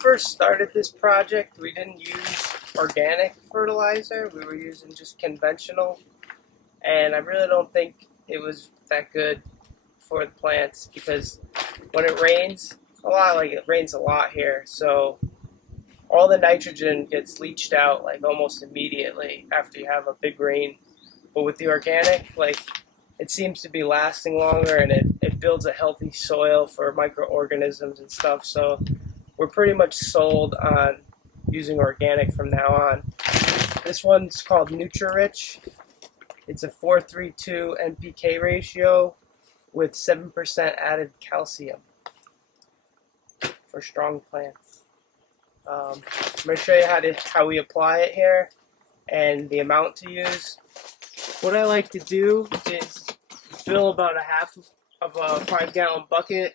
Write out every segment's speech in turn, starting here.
first started this project, we didn't use organic fertilizer. We were using just conventional, and I really don't think it was that good for the plants because when it rains a lot, like it rains a lot here, so all the nitrogen gets leached out like almost immediately after you have a big rain. But with the organic, like it seems to be lasting longer, and it builds a healthy soil for microorganisms and stuff. So we're pretty much sold on using organic from now on. This one's called Nutririch. It's a 4:3:2 NPK ratio with 7% added calcium for strong plants. I'm going to show you how we apply it here and the amount to use. What I like to do is fill about a half of a 5-gallon bucket,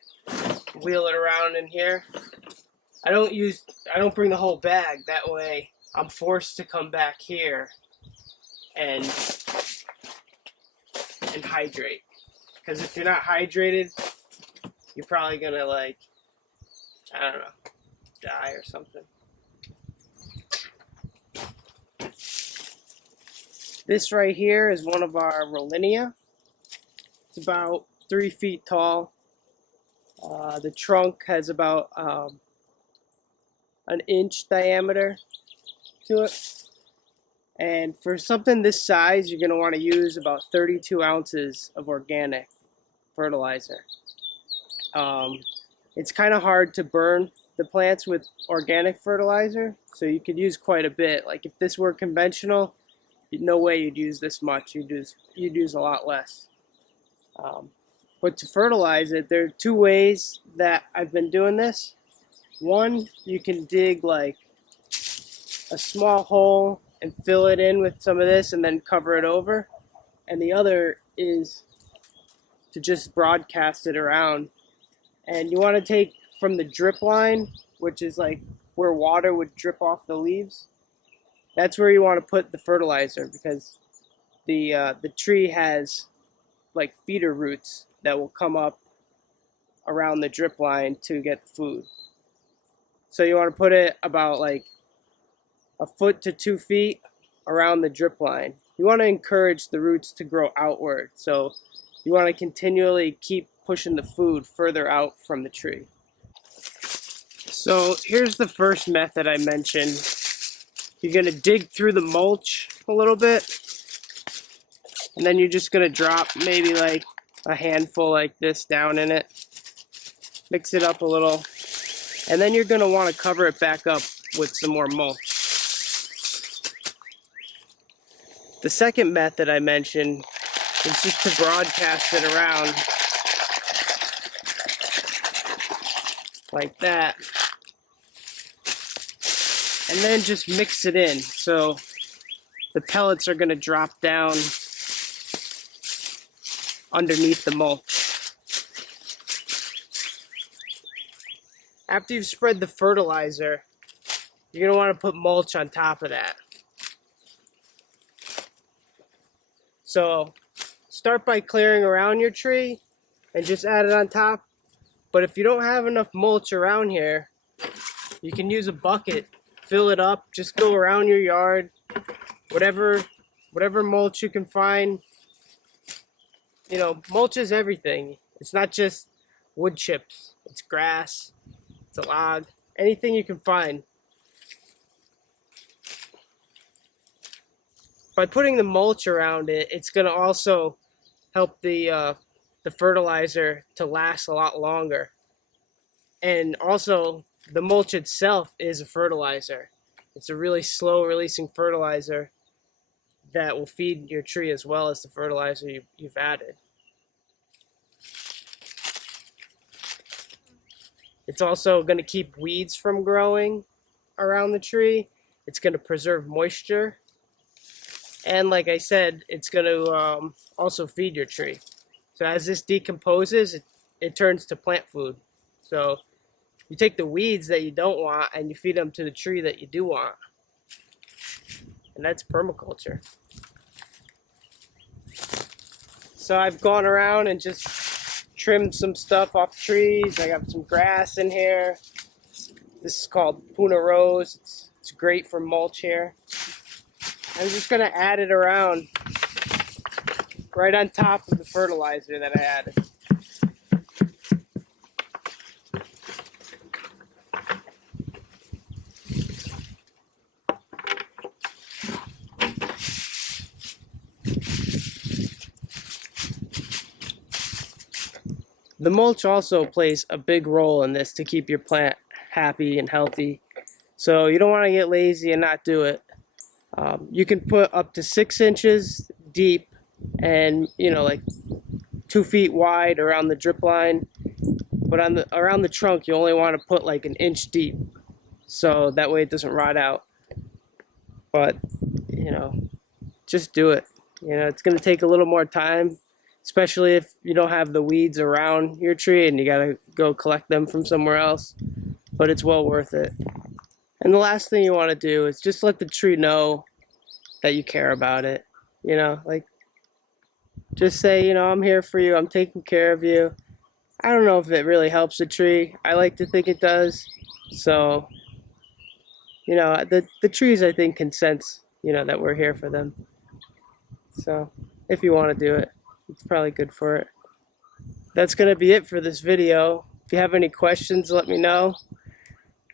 wheel it around in here. I don't bring the whole bag. That way I'm forced to come back here and hydrate. Because if you're not hydrated, you're probably gonna I don't know, die or something. This right here is one of our Rollinia. It's about 3 feet tall. The trunk has about an inch diameter to it. And for something this size, you're going to want to use about 32 ounces of organic fertilizer. It's kind of hard to burn the plants with organic fertilizer, so you could use quite a bit. Like if this were conventional, no way you'd use this much. You'd use a lot less. But to fertilize it, there are 2 ways that I've been doing this. One, you can dig like a small hole and fill it in with some of this and then cover it over. And the other is to just broadcast it around. And you want to take from the drip line, which is like where water would drip off the leaves. That's where you want to put the fertilizer because the tree has like feeder roots that will come up around the drip line to get the food. So you want to put it about like a foot to 2 feet around the drip line. You want to encourage the roots to grow outward. So you want to continually keep pushing the food further out from the tree. So here's the first method I mentioned. You're going to dig through the mulch a little bit. And then you're just going to drop maybe like a handful like this down in it. Mix it up a little. And then you're going to want to cover it back up with some more mulch. The second method I mentioned is just to broadcast it around like that. And then just mix it in. So the pellets are going to drop down underneath the mulch. After you've spread the fertilizer, you're going to want to put mulch on top of that. So start by clearing around your tree and just add it on top. But if you don't have enough mulch around here, you can use a bucket, fill it up, just go around your yard, whatever mulch you can find. You know, mulch is everything. It's not just wood chips. It's grass. It's a log. Anything you can find. By putting the mulch around it, it's going to also help the fertilizer to last a lot longer. And also, the mulch itself is a fertilizer. It's a really slow releasing fertilizer that will feed your tree as well as the fertilizer you've added. It's also going to keep weeds from growing around the tree. It's going to preserve moisture. And like I said, it's going to also feed your tree. So as this decomposes, it turns to plant food. So you take the weeds that you don't want and you feed them to the tree that you do want. And that's permaculture. So I've gone around and just trimmed some stuff off trees. I got some grass in here. This is called Puna Rose. It's great for mulch here. I'm just gonna add it around right on top of the fertilizer that I added. The mulch also plays a big role in this to keep your plant happy and healthy. So you don't want to get lazy and not do it. You can put up to 6 inches deep and, you know, like 2 feet wide around the drip line. But around the trunk, you only want to put like 1 inch deep, so that way it doesn't rot out. But, you know, just do it. You know, it's going to take a little more time, especially if you don't have the weeds around your tree and you got to go collect them from somewhere else. But it's well worth it. And the last thing you want to do is just let the tree know that you care about it. You know, like, just say, you know, I'm here for you, I'm taking care of you. I don't know if it really helps the tree. I like to think it does. So, you know, the trees, I think, can sense, you know, that we're here for them. So, if you want to do it, it's probably good for it. That's going to be it for this video. If you have any questions, let me know.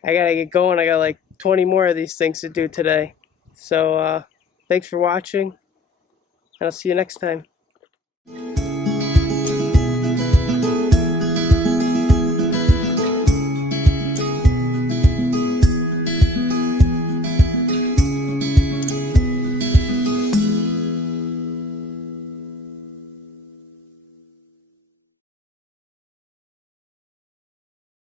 I got to get going. I got like 20 more of these things to do today. So, thanks for watching, and I'll see you next time.